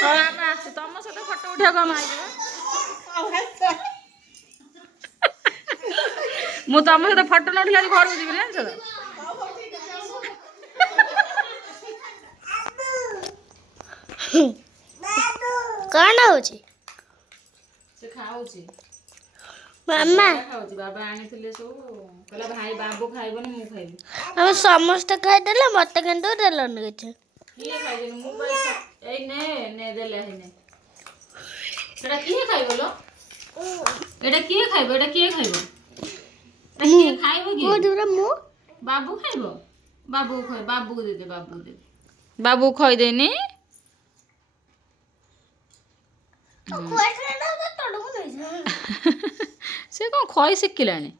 ହଁ ଆମେ ଆସୁ ତମ ସହିତ ଫଟୋ ଉଠେଇବାକୁ ଆମେ ଆଇଯିବା। ମୁଁ ତମ ସହିତ ଫଟୋ ନ ଉଠିଲେ ଆଜି ଘରକୁ ଯିବି ଜାଣିଛ ତ। କଣ ହଉଛି? ସେ ଖାଉଛି ମାମା ଖାଉଛି। ବାବା ଆଣିଥିଲେ ସବୁ କହିଲା ଭାଇ ବାବୁ ଖାଇବନି ମୁଁ ଖାଇବି। ଆମେ ସମସ୍ତେ ଖାଇଦେଲେ ମତେ କିନ୍ତୁ ଦେଲନି କିଛି। କିଏ ଖାଇଦେନି ମୁଁ ଏଇ ନେ ନେ ଦେଲେ ହେଇନେ ସେଟା କିଏ ଖାଇବ ଲୋ? ଏଟା କିଏ ଖାଇବ? ଏଟା କିଏ ଖାଇବ? କିଏ ଖାଇବ କି? ମୁଁ ବାବୁ ଖାଇବ। ବାବୁକୁ ଖାଇ ବାବୁକୁ ଦେଦେ ବାବୁକୁ ଦେଦେ ବାବୁ ଖୋଇଦେନି। ସେ କଣ ଖଇ ଶିଖିଲାଣି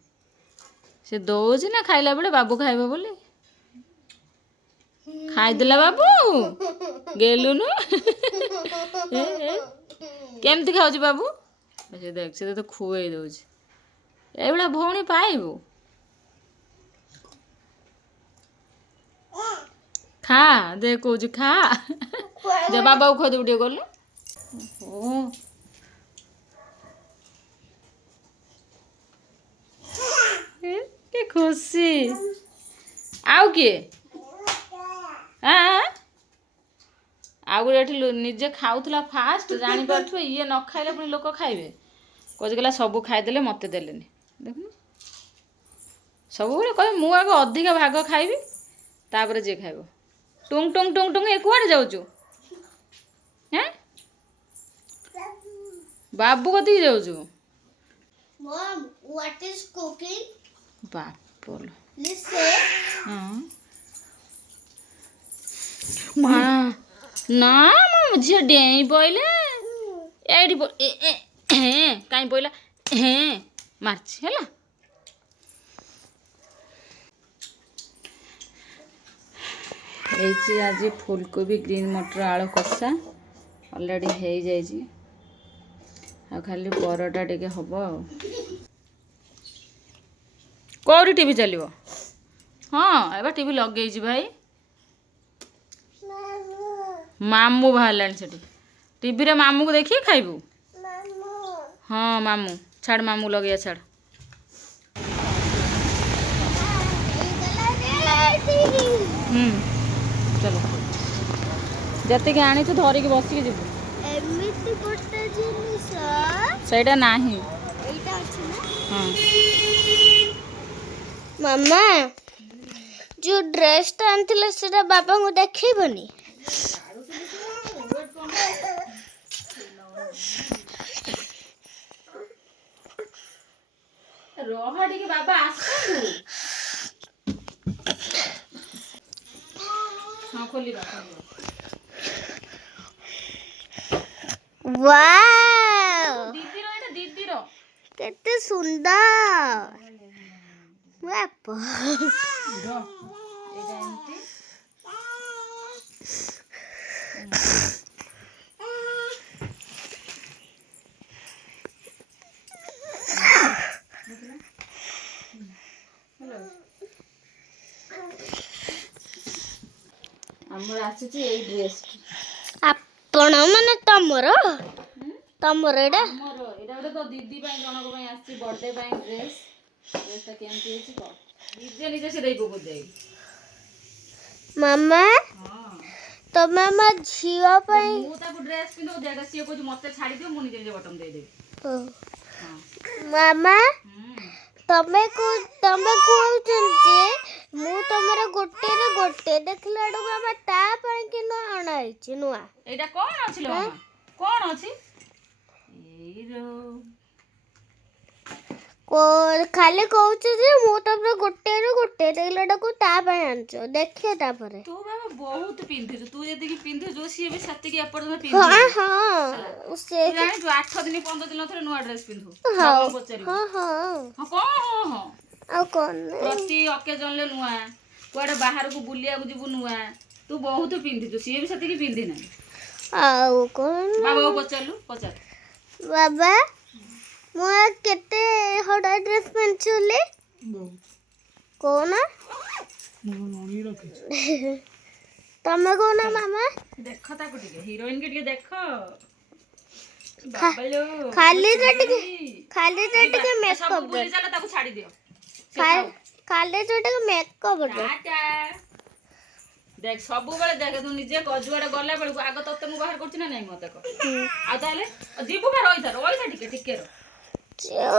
ସେ ଦଉଛି ନା ଖାଇଲା ବେଳେ ବାବୁ ଖାଇବ ବୋଲି। ଖାଇଦେଲା ବାବୁ ଗେଲୁନୁ। କେମିତି ଖାଉଛି ବାବୁ? ସେ ଦେଖ ସେ ତ ଖୁଏଇ ଦଉଛି। ଏଇଭଳିଆ ଭଉଣୀ ପାଇବୁ। ଖା ଦେ କହୁଛି ଖା ଯା ବାବାକୁ ଖୋଇଦେବୁ ଟିକେ ଗଲୁ। କି ଖୁସି। ଆଉ କିଏ? ଆଉ ଗୋଟେ ଏଠି ନିଜେ ଖାଉଥିଲା ଫାଷ୍ଟ ଜାଣିପାରୁଥିବ ଇଏ ନ ଖାଇଲେ ପୁଣି ଲୋକ ଖାଇବେ। କହୁଛି କହିଲା ସବୁ ଖାଇଦେଲେ ମତେ ଦେଲେନି। ଦେଖୁନୁ ସବୁବେଳେ କହିବେ ମୁଁ ଆଗ ଅଧିକା ଭାଗ ଖାଇବି ତାପରେ ଯିଏ ଖାଇବ। ଟୁଙ୍ଗ ଟୁଙ୍ଗ ଟୁଙ୍ଗ ଟୁଙ୍ଗ ଏ କୁଆଡ଼େ ଯାଉଛୁ? ବାବୁ କତିକି ଯାଉଛୁ? Mom, what is cooking? ବାପଲୋ Listen. ମା ନା ମୋ ଝିଅ ଡେଇଁ ପଇଲେ ଏଇଠି କାହିଁ ପଇଲା ମାରିଛି ହେଲା। ହେଇଛି ଆଜି ଫୁଲକୋବି ଗ୍ରୀନ୍ ମଟର ଆଳୁ କଷା ଅଲରେଡ଼ି ହେଇଯାଇଛି। ଆଉ ଖାଲି ପରଟା ଟିକେ ହବ ଆଉ। କୋଉଠି ଟିଭି ଚାଲିବ? ହଁ ଏବେ ଟିଭି ଲଗେଇଛି ଭାଇ। ମାମୁଁ ବାହାରିଲାଣି ସେଠି। ଟିଭିରେ ମାମୁଁକୁ ଦେଖିକି ଖାଇବୁ। ହଁ ମାମୁଁ ଛାଡ଼ ମାମୁଁ ଲଗେଇବା ଛାଡ଼। ଚାଲ ଯେତିକି ଆଣିଛୁ ଧରିକି ବସିକି ଯିବୁ। ଏମିତି ଗୋଟେ ଜିନିଷ ସେଇଟା ନାହିଁ। ଏଇଟା ଅଛି ନା? ହଁ ମାମା ଯୋଉ ଡ୍ରେସଟା ଆଣିଥିଲେ ସେଟା ବାବାଙ୍କୁ ଦେଖେଇବନି? ରହ ଟିକେ ବାବା ଆସନ୍ତୁ। ହଁ ଖୋଲିବା। ୱାଓ ଦିଦିର ଏଇଟା ଦିଦିର। କେତେ ସୁନ୍ଦର। ବାପ ଏଇଟା ଏମିତି ଆମର ଆସିଛି ଏଇ ଡ୍ରେସ୍। ଆପଣ ମାନେ ତମର ଏଇଟା? ଆମର ଏଇଟା ଗୋଟେ ତ ଦିଦି ପାଇଁ ଜଣଙ୍କ ପାଇଁ ଆସିଛି ବର୍ଥଡେ ପାଇଁ ଡ୍ରେସ୍। ଡ୍ରେସ୍ଟା କେମିତି ହେଇଛି କହ? ନିଜେ ସେ ଦେଇ ପକଉଛି। ମାମା ହଁ ତମେ ଆମ ଝିଅ ପାଇଁ ମୁଁ ତାକୁ ଡ୍ରେସ୍ ପିନ୍ଧଉଛି ଦେଖ ସିଏ କହୁଛି ମତେ ଛାଡ଼ିଦିଅ ମୁଁ ନିଜେ ବଟମ ଦେଇଦେବି। ମାମା ତମେ କହୁଛନ୍ତି ମୁଁ ତମର ଗୋଟେରେ ଗୋଟେ ଦେଖିଲା ବେଳକୁ ଆମ ତା ପାଇଁ କି ଅଣା ହେଇଛି ନୂଆ। ଏଇଟା କଣ ଅଛି ଲୋ ମାମା? କଣ ଅଛି? ଖାଲି କହୁଛୁ ଯେ ମୁଁ ତମର ଗୋଟେରୁ ଗୋଟେ ଦେଖିଲା ବେଳକୁ ତା ପାଇଁ ଆଣିଛ। ଦେଖେ ତାପରେ ତୁ ବାବା ବହୁତ ପିନ୍ଧୁଛୁ। ତୁ ଯେତିକି ପିନ୍ଧୁଛୁ ସିଏ ବି ସେତିକି ଏପର୍ଯ୍ୟନ୍ତ ହଁ ପିନ୍ଧୁନି। ହଁ ତୁ ଜାଣିଛୁ 8 ଦିନ 15 ଦିନ ଥରେ ନୂଆ ଡ୍ରେସ୍ ପିନ୍ଧୁ। ହଁ ପଚାରିବୁ ହଁ ହଁ କଣ ହଁ ଆଉ କଣ ପ୍ରତି ଅକେଜନରେ ନୂଆ କୁଆଡ଼େ ବାହାରକୁ ବୁଲିବାକୁ ଯିବୁ ନୂଆ। ତୁ ବହୁତ ପିନ୍ଧୁଛୁ ସିଏ ବି ସେତିକି ପିନ୍ଧିନାହିଁ। ଆଉ କଣ ବାବାକୁ ପଚାରିଲୁ ପଚାର। ବାବା ମୁଁ କେତେ ହଳ ଡ୍ରେସ୍ ପିନ୍ଧିଛି ବୋଲି କହୁନ? ତମେ କହୁନ ମାମା ଦେଖ ତାକୁ ଟିକେ ହିରୋଇନ କି ଟିକେ ଦେଖ ବାବାଲୋ ଖାଲିରେ ଟିକେ ମେକଅପ୍ ସବୁ ଭୁଲି ଚାଲ ତାକୁ ଛାଡ଼ି ଦିଅ ଖାଲିରେ ଟିକେ ମେକଅପ୍ ଟାଟା देख सब बेले देख तू निजे जुआड़े गला बेलू आग तोते मु बाहर करछि ना नहीं मत देख आ ताले जीवु का रही था टिके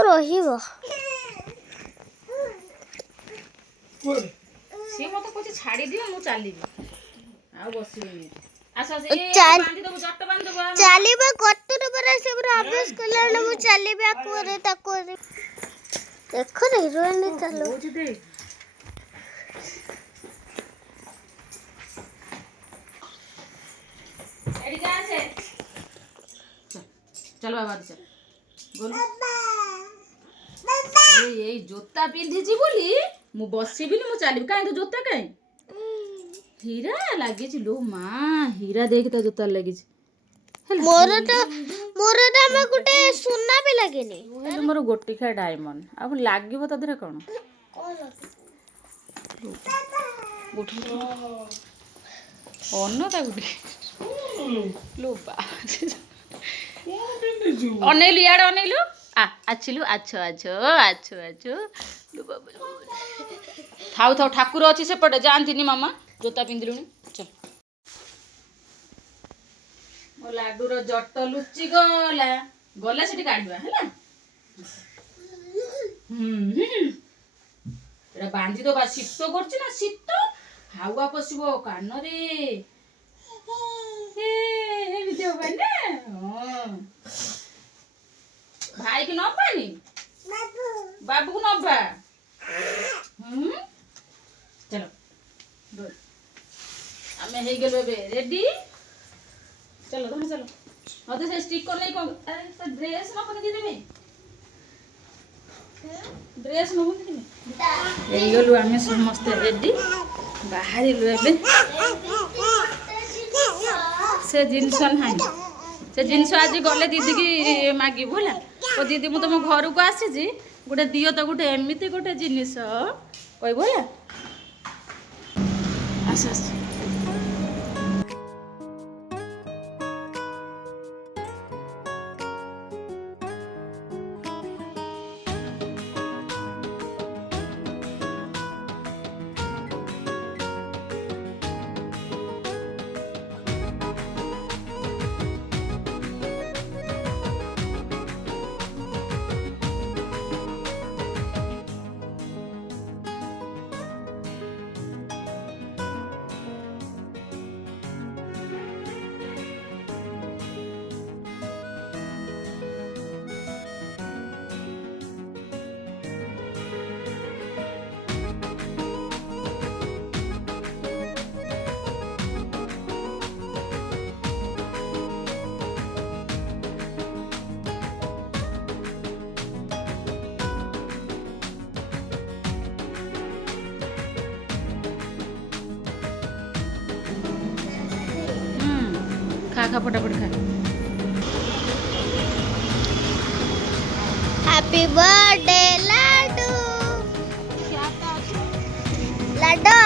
रहिबो सी मत कुछ छाड़ी दियो मु चलीबी आ बसिबी आस आस ए बांधी दबु जट्ट बांधी दबु चलीबा कतुर पर से पूरा अभ्यास कला न मु चलीबा कोरे ताको देखो रे हिरोइन चलो चल बाबा चल बोल ये जोता पिंधि जी बोली मु बसिबिनी मु चलीबी काहे तो जोता काहे हीरा लागे छी लो मां हीरा देख त जोता लागे छी मोर त हम गुटे सोना भी लागेनी मोर गोटी खा डायमंड अब लागिबो त देरे कोन गोटी ओन ता गुटी लो बा अनेलु याड अनेलु आछिलु आछो आछो आछो आछो थाउ थाउ ठाकुर अछि सेपटे जानथिनी मामा जोता पिंदिलुनी चल मो लाडू रो जट्ट लुचि गला गला सेठी काढबा हैला एरा बांधी दो बा शीत करछि ना शीत हावा पसिबो कान रे हे वीडियो बने भाई की नबानी बाबू को नबा चलो गुड हमें हे गेल बे रेडी चलो तुम चलो मते से स्टिकर नहीं को अरे तो ड्रेस न बने दे में ड्रेस न बने दे हे गेलु हमें समस्त रेडी बाहर लेबे से जिनस ना से जिनस आज गले दीदी की मागी बोला ओ दीदी मु तुम घर को आसी गोटे दियो तो गोटे एमती गोटे जिनिस कह बोला आस आस खा फटाफट खा हैप्पी बर्थडे लाडू लाडू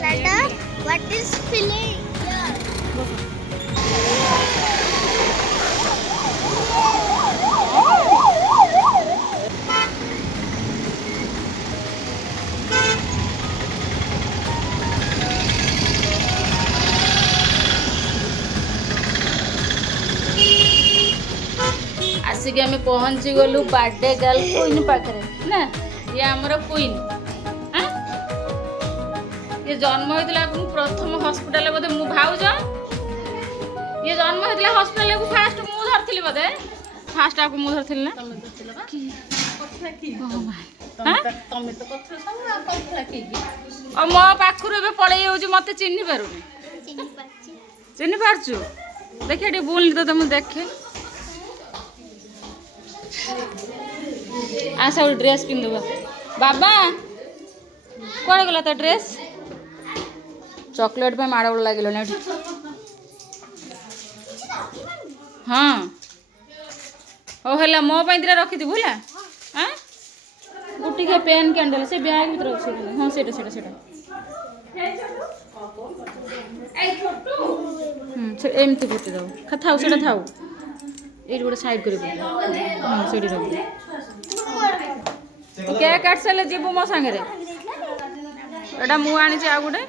लाडू व्हाट इज फीलिंग आसिक आम पहुँची गलु बर्थडे गर्ल क्वीन पाखे ना ये आमर क्वीन ये जन्म होता प्रथम हॉस्पिटल बोधे मु भाउज ये जन्म होता हॉस्पिटल को फास्ट मु धरती बोधे फास्ट आपको मु धरती ना मो पाखर पलि मत चिन्ह पारुनी चिन्ह पार्छु देखे टे बोल तो तुम देखे आ सब ड्रेस पिंधब बाबा कौन गला तो ड्रेस चॉकलेट पे माड़ गोड़ लगे ना हाँ हो है मो दिटा रखी बुला हाँ गुटी के पेन कैंडल से बैग भर अच्छे हाँ से ଏମିତି ପୋତି ଦେବ ଥାଉ ସେଇଟା ଥାଉ ଏଇଠି ଗୋଟେ ସାଇଡ୍ କରି ହଁ ସେଇଠି ରଖ କେକ୍ କାଟି ସାରିଲେ ଯିବୁ ମୋ ସାଙ୍ଗରେ ଏଇଟା ମୁଁ ଆଣିଛି ଆଉ ଗୋଟେ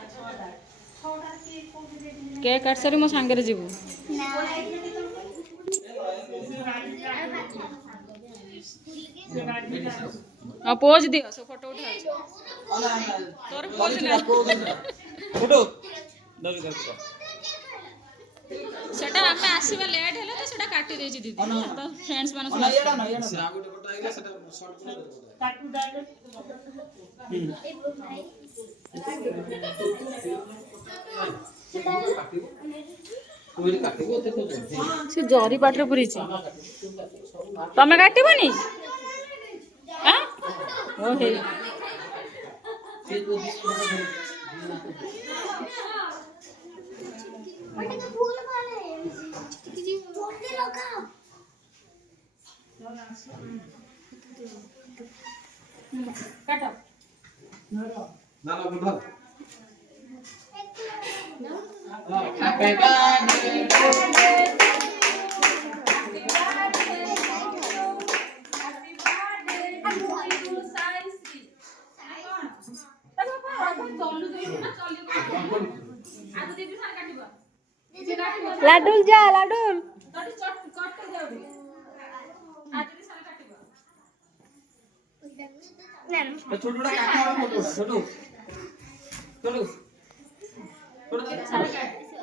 କେକ୍ କାଟି ସାରି ମୋ ସାଙ୍ଗରେ ଯିବୁ ଆଉ ପୋଜ ଦିଅ ସବୁ ଫଟୋ ଉଠାଉଛି ତୋର ପୋଜ ନାହିଁ ସେଟା ଆମେ ଆସିବା ଲେଟ୍ ହେଲେ ତ ସେଟା କାଟି ଦେଇଛି ଦିଦି ତ ଫ୍ରେଣ୍ଡସ୍ ମାନେ ସେ ଜରି ପାଟିରେ ପୁରେଇଛି ତମେ କାଟିବନି ଓ ହେଇ କାଟ लाडुल जा लाडुल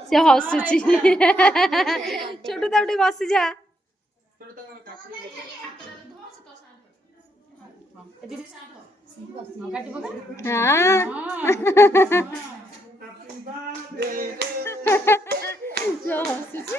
से हसुची छोटू तो बसी जा हाँ जो हसुची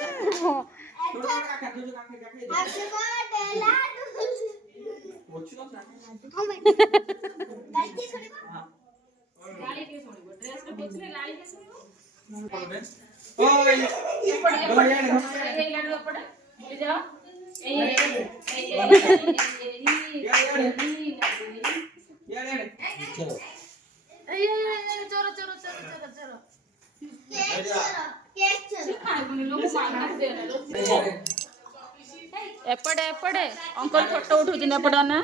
एपटे एपटे अंकल फोटो उठौछ ने एपटे ना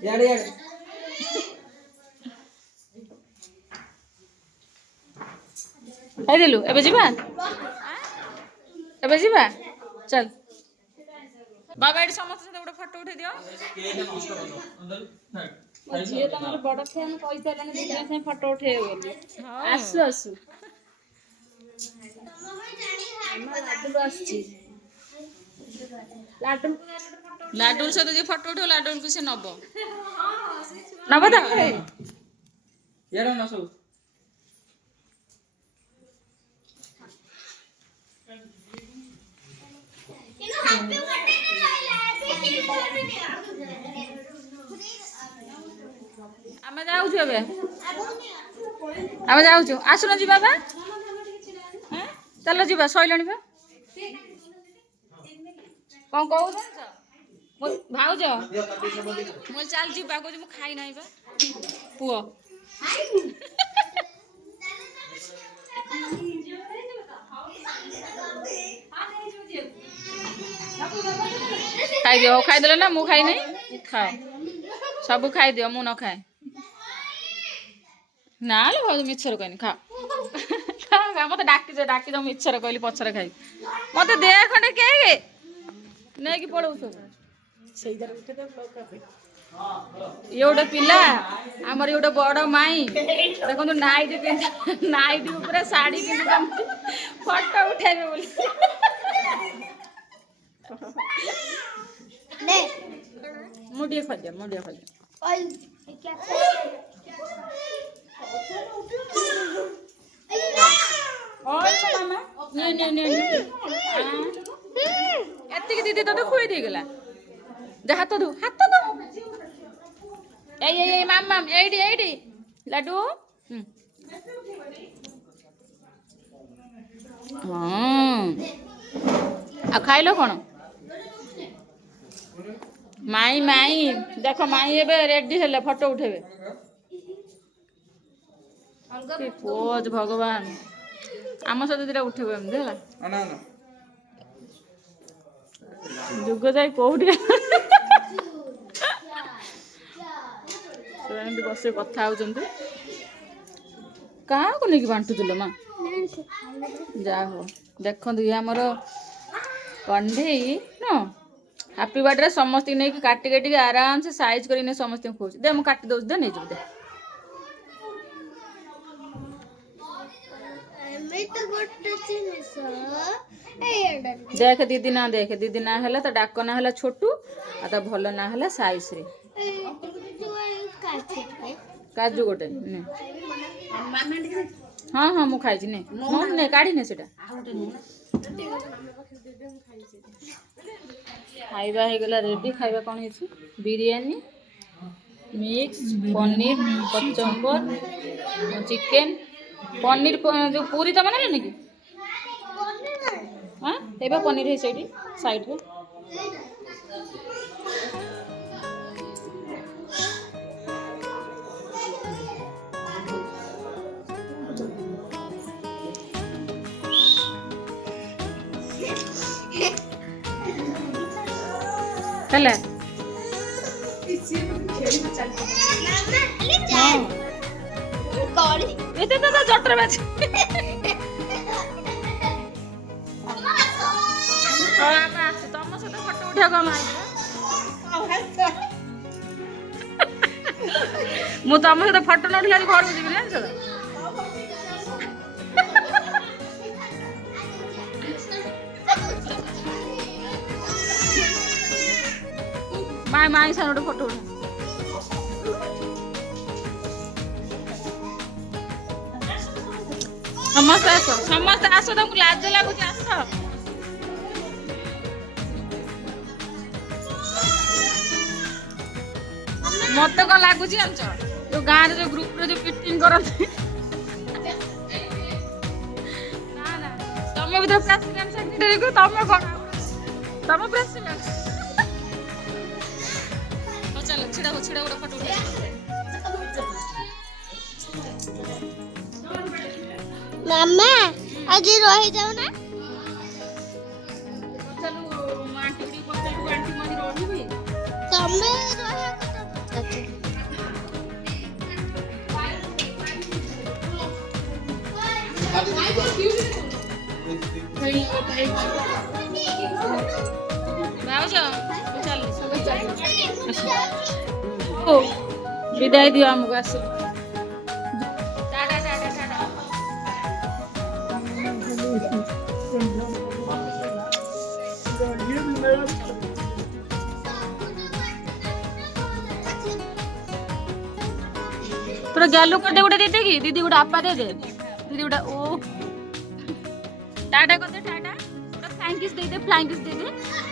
याडे याडे ए दिलु एबे जीवा चल बाबा एटी समस्त से गोटे फोटो उठे दियो झिए तमर बड़ फैन पैसा लाने दुनिया से फोटो उठे बोली आसु आसु लाडुल से जी फोटो उठो लाडुल को से नब नब तो आमे जाउछु एबे आमे जाउछु आसुन जी बाबा चलो जीवा सैलणी बा कौन कहू भाउज मु चल जीवा कहूँ मु खाई ना बा पुओ खाई दियो खाई देले ना मु खाई नहीं खाओ सब खाई दियो मु न खाए ना लो भाउज मिछर कहनी खाओ मत डाकी दो मिछर कहली पछर खाई मत दे खंडे के नहीं कि पड़ो सब ये गोटे पिला आमर ये गोटे बड़ माई देखो नाइटी पिंध नाइटी ऊपर शाढ़ी पिंध फोटो उठाइबे बोली मुडिया खोज एति दीदी तो खुई दी गला जा हाथ दो ए मामा एडी लड्डू हाँ आ खाइल कौन माई देख माई एबे रेडी हेले फोटो उठेबे କି ପୋଜ ଭଗବାନ ଆମ ସହିତ ଦିଟା ଉଠିବ ଏମିତି ହେଲା ଯୁଗ ଯାଇ କୋଉଠି ଏମିତି ବସି କଥା ହଉଛନ୍ତି କାହାକୁ ନେଇକି ବାଣ୍ଟୁଥିଲ ମା ଯାହା ହଉ ଦେଖନ୍ତୁ ଇଏ ଆମର କଣ୍ଢେଇ ନୁହଁ ହାପି ବାର୍ଥଡେ ସମସ୍ତଙ୍କୁ ନେଇକି କାଟି କାଟିକି ଆରାମସେ ସାଇଜ୍ କରିକି ନେଇ ସମସ୍ତଙ୍କୁ ଖୁଉଛି ଦେ ମୁଁ କାଟି ଦଉଛି ଦେ ନେଇଯିବୁ ଦେ देख दीदी ना है तो डाक ना है छोटू और तो भल ना है साइश्री काजू गोटे हाँ हाँ मुझे खाई ने काढ़ी ने से खाइबा हो गला रेडी खाइबा कौन है बिरयानी मिक्स पनीर कचम्बर चिकेन पनीर जो पूरी तो बना कि हाँ ये पनीर है सैडी साइड रे चल ये तो जटर बाज तुम सहित फोटो उठा मु तुम सहित फोटो न उठिला घर को जीवी ना माई माई सा फोटो उठा समस्त आस तुमको लाज लगुच आस मत कौन लगुच जानच जो गाँव जो ग्रुप रे जो मीटिंग करते तुम भी तो प्रेसिडेंट सेक्रेटरी को तुम कौन तुम प्रेसिडेंट चलो छिड़ा गोटे फोटो उठा मामा आज रही जाओ ना चलो आंटी भी पचारू आंटी मनी रही तमे विदाय दियो आमको आस पूरा गैलू कर दे गोटे दीदी की दीदी गोटे आपा दे दे दीदी गोटे ओ टाटा कर दे टाटा थैंक यू दे दे फ्लाइंग किस दे दे